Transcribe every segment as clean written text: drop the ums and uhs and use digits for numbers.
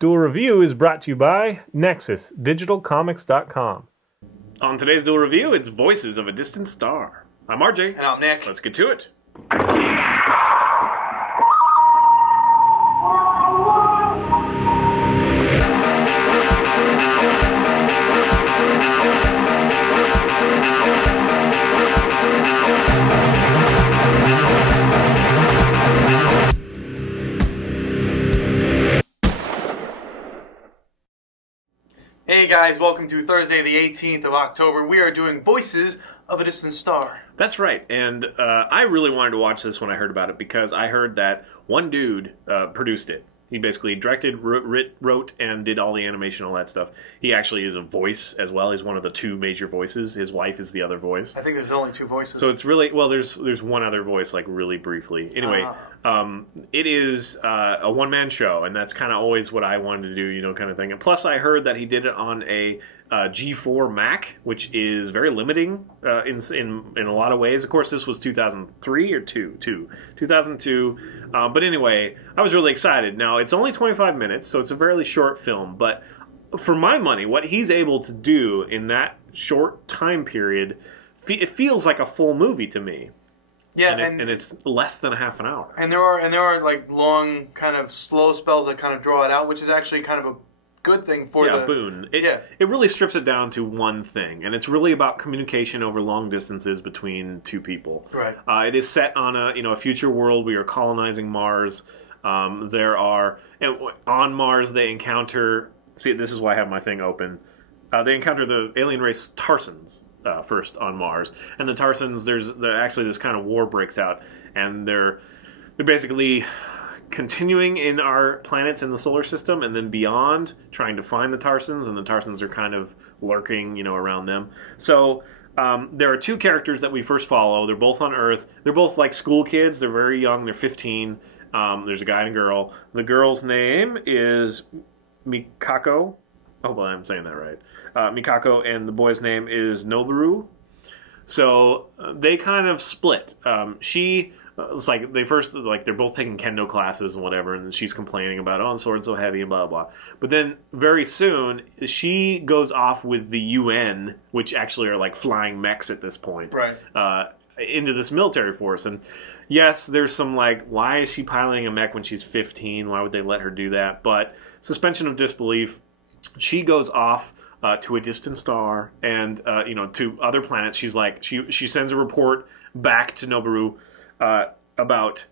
Duel Review is brought to you by NexusDigitalComics.com. On today's Duel Review, it's Voices of a Distant Star. I'm RJ. And I'm Nick. Let's get to it. Hey guys, welcome to Thursday the 18th of October. We are doing Voices of a Distant Star. That's right, and I really wanted to watch this when I heard about it because I heard that one dude produced it. He basically directed, wrote, and did all the animation, all that stuff. He actually is a voice as well. He's one of the two major voices. His wife is the other voice. I think there's only two voices. So it's really, well, there's one other voice, like really briefly. Anyway, it is a one-man show, and that's kind of always what I wanted to do, you know, kind of thing. And plus, I heard that he did it on a G4 Mac, which is very limiting in a lot of ways. Of course, this was 2003 or 2002. But anyway, I was really excited. Now, it's only 25 minutes, so it's a fairly short film. But for my money, what he's able to do in that short time period, it feels like a full movie to me. Yeah, and it's less than a half an hour. And there are like long, kind of slow spells that kind of draw it out, which is actually kind of a good thing for the boon. It really strips it down to one thing, and it's really about communication over long distances between two people. Right. It is set on a future world. We are colonizing Mars. On Mars they encounter. See, this is why I have my thing open. They encounter the alien race Tarsans first on Mars, and the Tarsans. There's actually this kind of war breaks out, and they're basically continuing in our planets in the solar system and then beyond, trying to find the Tarsans, and the Tarsans are kind of lurking, around them. So there are two characters that we first follow. They're both on Earth. They're both like school kids. They're very young. They're 15. There's a guy and a girl. The girl's name is Mikako. Oh, well, I'm saying that right. Mikako, and the boy's name is Noboru. So they kind of split. It's like they're both taking kendo classes and whatever, and she's complaining about, the sword's so heavy and blah, blah, blah. But then very soon, she goes off with the UN, which actually are like flying mechs at this point, right, into this military force. And yes, there's some like, why is she piloting a mech when she's 15? Why would they let her do that? But suspension of disbelief, she goes off to a distant star and, to other planets. She's like, she sends a report back to Noboru about,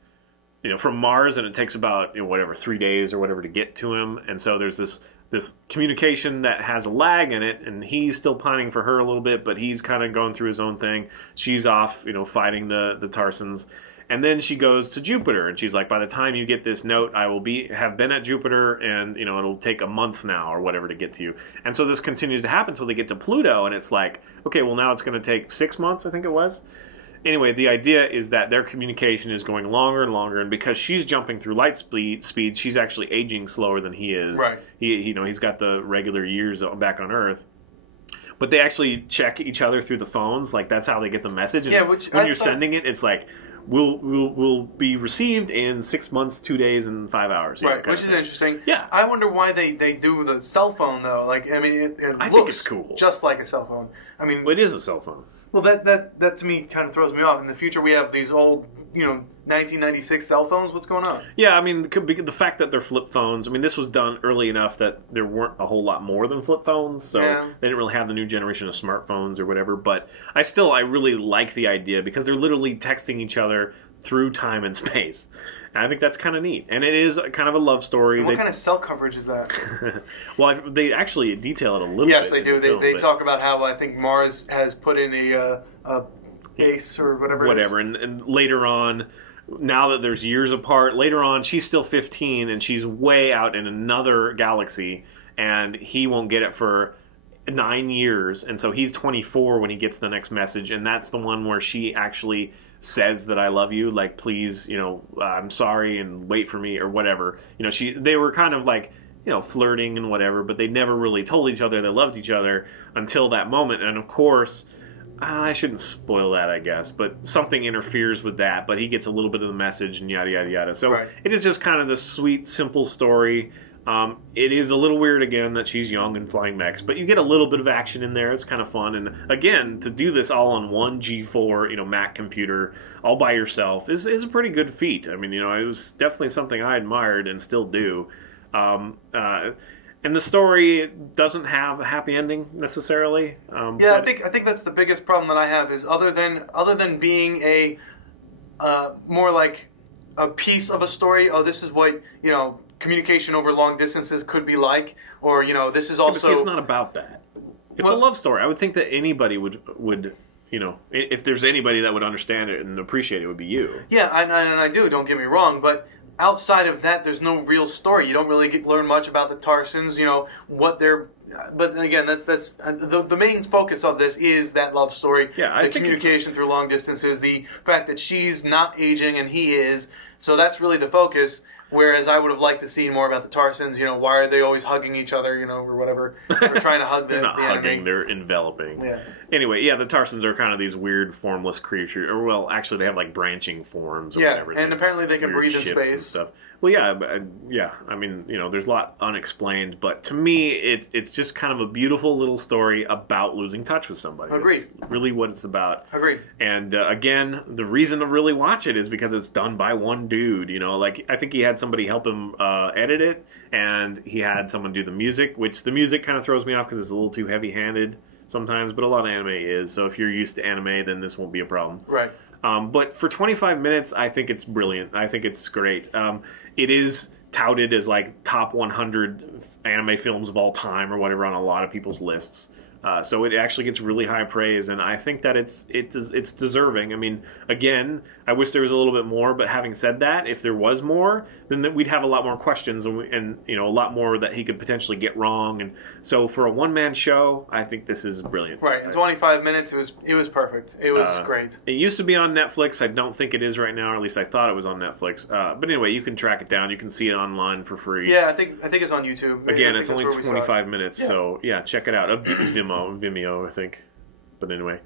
from Mars, and it takes about, 3 days or whatever to get to him. And so there's this communication that has a lag in it, and he's still pining for her a little bit, but he's kind of going through his own thing. She's off, fighting the Tarsans. And then she goes to Jupiter, and she's like, by the time you get this note, I will have been at Jupiter, and, it'll take a month now or whatever to get to you. And so this continues to happen until they get to Pluto, and it's like, okay, well, now it's going to take 6 months, I think it was. Anyway, the idea is that their communication is going longer and longer, and because she's jumping through light speed, she's actually aging slower than he is. Right. He's got the regular years back on Earth. But they actually check each other through the phones, like that's how they get the message. And when you're sending it, it's like, will be received in 6 months, 2 days, and 5 hours. Right, which is interesting. Yeah. I wonder why they do the cell phone, though. Like, I mean, I looks think it's cool. Just like a cell phone. I mean, well, it is a cell phone. Well, that to me kind of throws me off. In the future, we have these old, 1996 cell phones. What's going on? Yeah, I mean, the fact that they're flip phones. I mean, this was done early enough that there weren't a whole lot more than flip phones, so they didn't really have the new generation of smartphones or whatever. But I really like the idea because they're literally texting each other through time and space. And I think that's kind of neat. And it is kind of a love story. And what kind of cell coverage is that? Well, they actually detail it a little bit. Yes, they do. They talk about how I think Mars has put in a base or whatever. Whatever. And later on, now that there's years apart, later on, she's still 15 and she's way out in another galaxy, and he won't get it for 9 years. And so he's 24 when he gets the next message, and that's the one where she actually says that I love you, like, please, I'm sorry and wait for me or whatever. They were kind of like, flirting and whatever, but they never really told each other they loved each other until that moment. And of course, I shouldn't spoil that, I guess, but something interferes with that, but he gets a little bit of the message and yada, yada, yada. So It is just kind of this sweet, simple story It is a little weird again that she's young and flying mechs, but you get a little bit of action in there. It's kind of fun, and again, to do this all on one G4, Mac computer, all by yourself, is a pretty good feat. I mean, it was definitely something I admired and still do. And the story doesn't have a happy ending necessarily. Yeah, I think that's the biggest problem that I have is other than being a more like a piece of a story. Oh, this is what communication over long distances could be like, or this is also. But see, it's not about that. It's a love story. I would think that anybody would if there's anybody that would understand it and appreciate it, it would be you. Yeah, and I do. Don't get me wrong, but outside of that, there's no real story. You don't really learn much about the Tarsons. What they're. But again, that's the main focus of this is that love story. Yeah, the communication through long distances, the fact that she's not aging and he is. So that's really the focus. Whereas I would have liked to see more about the Tarsons. Why are they always hugging each other? Or whatever. They're trying to hug they're not hugging. enemy. They're enveloping. Yeah. Anyway, yeah, the Tarsons are kind of these weird, formless creatures. Or well, actually, they have like branching forms. Or whatever. And apparently they can breathe in space and stuff. Well, yeah. I mean, there's a lot unexplained, but to me, it's just kind of a beautiful little story about losing touch with somebody. Agreed. It's really what it's about. Agreed. And again, the reason to really watch it is because it's done by one dude. Like I think he had somebody help him edit it, and he had someone do the music, which the music kind of throws me off because it's a little too heavy-handed sometimes. But a lot of anime is, so if you're used to anime, then this won't be a problem. Right. But for 25 minutes, I think it's brilliant. I think it's great. It is touted as like top 100 anime films of all time or whatever on a lot of people's lists. So it actually gets really high praise, and I think that it's deserving. I mean, again, I wish there was a little bit more, but having said that, if there was more, then we'd have a lot more questions and a lot more that he could potentially get wrong. And so for a one-man show, I think this is brilliant. Right, in 25 minutes, it was perfect. It was great. It used to be on Netflix. I don't think it is right now, or at least I thought it was on Netflix. But anyway, you can track it down. You can see it online for free. Yeah, I think it's on YouTube. Again, it's only 25 minutes, so yeah, check it out. Vimeo, I think. But anyway,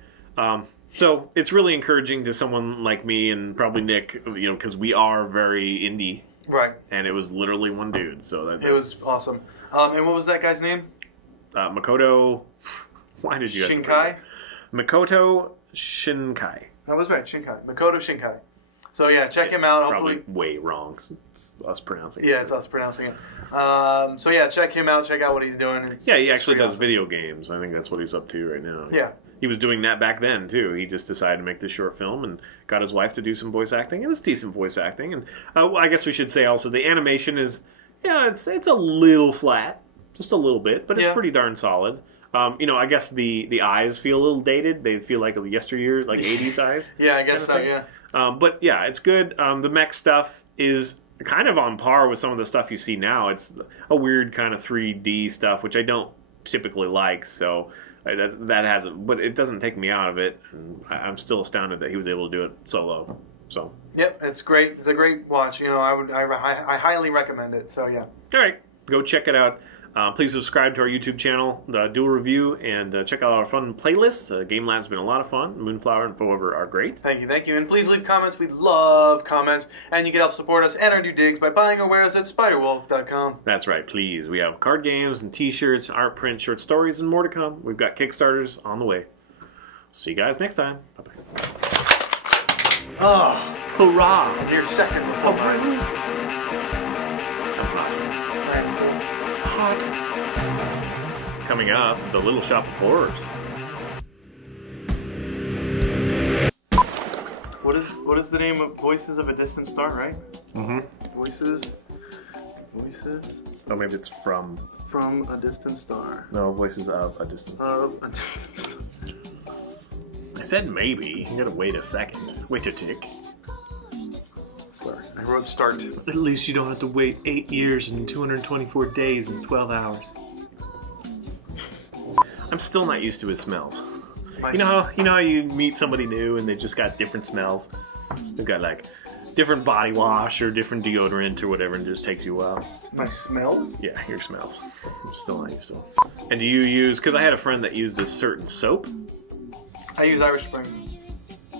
so it's really encouraging to someone like me and probably Nick, because we are very indie. Right. And it was literally one dude, so it was awesome. And what was that guy's name? Makoto. Why did you? Shinkai. Makoto Shinkai. That was right, Shinkai. Makoto Shinkai. So yeah, check him out. Probably way wrong. It's us pronouncing it. Yeah, it's us pronouncing it. So yeah, check him out. Check out what he's doing. He actually does video games. I think that's what he's up to right now. Yeah. He was doing that back then too. He just decided to make this short film and got his wife to do some voice acting, and it's decent voice acting. And I guess we should say also the animation is, it's a little flat, just a little bit, but it's pretty darn solid. I guess the eyes feel a little dated. They feel like yesteryear, like 80s eyes. Yeah, I guess so, yeah. But yeah, it's good. The mech stuff is kind of on par with some of the stuff you see now. It's a weird kind of 3D stuff, which I don't typically like, so that hasn't, but it doesn't take me out of it. And I'm still astounded that he was able to do it solo. So. Yep, it's great. It's a great watch. I highly recommend it. So yeah. All right, go check it out. Please subscribe to our YouTube channel, Duel Review, and check out our fun playlists. Game Lab's been a lot of fun. Moonflower and Forever are great. Thank you. And please leave comments. We love comments. And you can help support us and our new digs by buying our wares at spiderwolf.com. That's right, please. We have card games and t-shirts, art print, short stories, and more to come. We've got Kickstarters on the way. See you guys next time. Bye-bye. Oh, hurrah! Your second before mine. Coming up, The Little Shop of Horrors. What is the name of Voices of a Distant Star, right? Mm-hmm. Voices. Oh, maybe it's from a Distant Star. No, Voices of a Distant Star. Of a Distant Star. I said maybe. You gotta wait a second. Wait a tick. Sorry, I wrote start. At least you don't have to wait 8 years and 224 days and 12 hours. I'm still not used to his smells. You know how you meet somebody new and they just got different smells? They've got like different body wash or different deodorant or whatever, and it just takes you a while. My smell? Yeah, your smells. I'm still not used to them. And do you use, because I had a friend that used this certain soap. I use Irish Spring.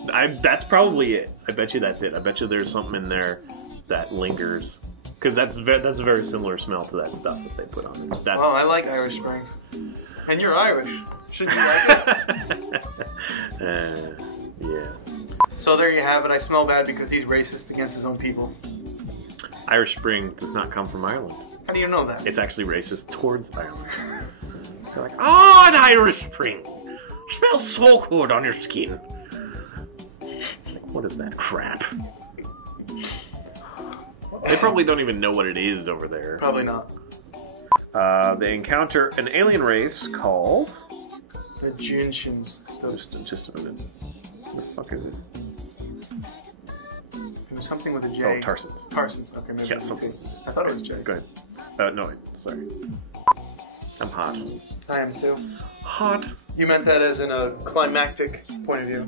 That's probably it. I bet you that's it. I bet you there's something in there that lingers. Because that's a very similar smell to that stuff that they put on it. That's... Well, I like Irish Springs. And you're Irish. Shouldn't you like it? Yeah. So there you have it. I smell bad because he's racist against his own people. Irish Spring does not come from Ireland. How do you know that? It's actually racist towards Ireland. They're like, oh, an Irish Spring. Smells so good on your skin. Like, what is that crap? They probably don't even know what it is over there. Probably not. They encounter an alien race called... The Junshins. Just a minute. What the fuck is it? It was something with a J. Oh, Tarsans. Tarsans. Okay, maybe. Yeah, something. I thought it was J. Go ahead. No, wait. Sorry. I'm hot. I am too. Hot. You meant that as in a climactic point of view.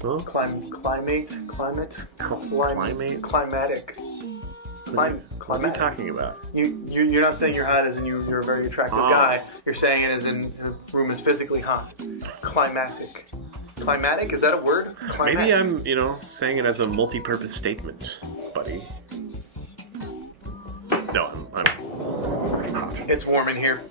Huh? Climate? Climate? Climatic. What are you talking about? You're not saying you're hot as in you're a very attractive guy. You're saying it as in the room is physically hot. Climatic. Climatic? Is that a word? Climatic. Maybe I'm, saying it as a multi-purpose statement, buddy. No, I'm pretty hot. It's warm in here.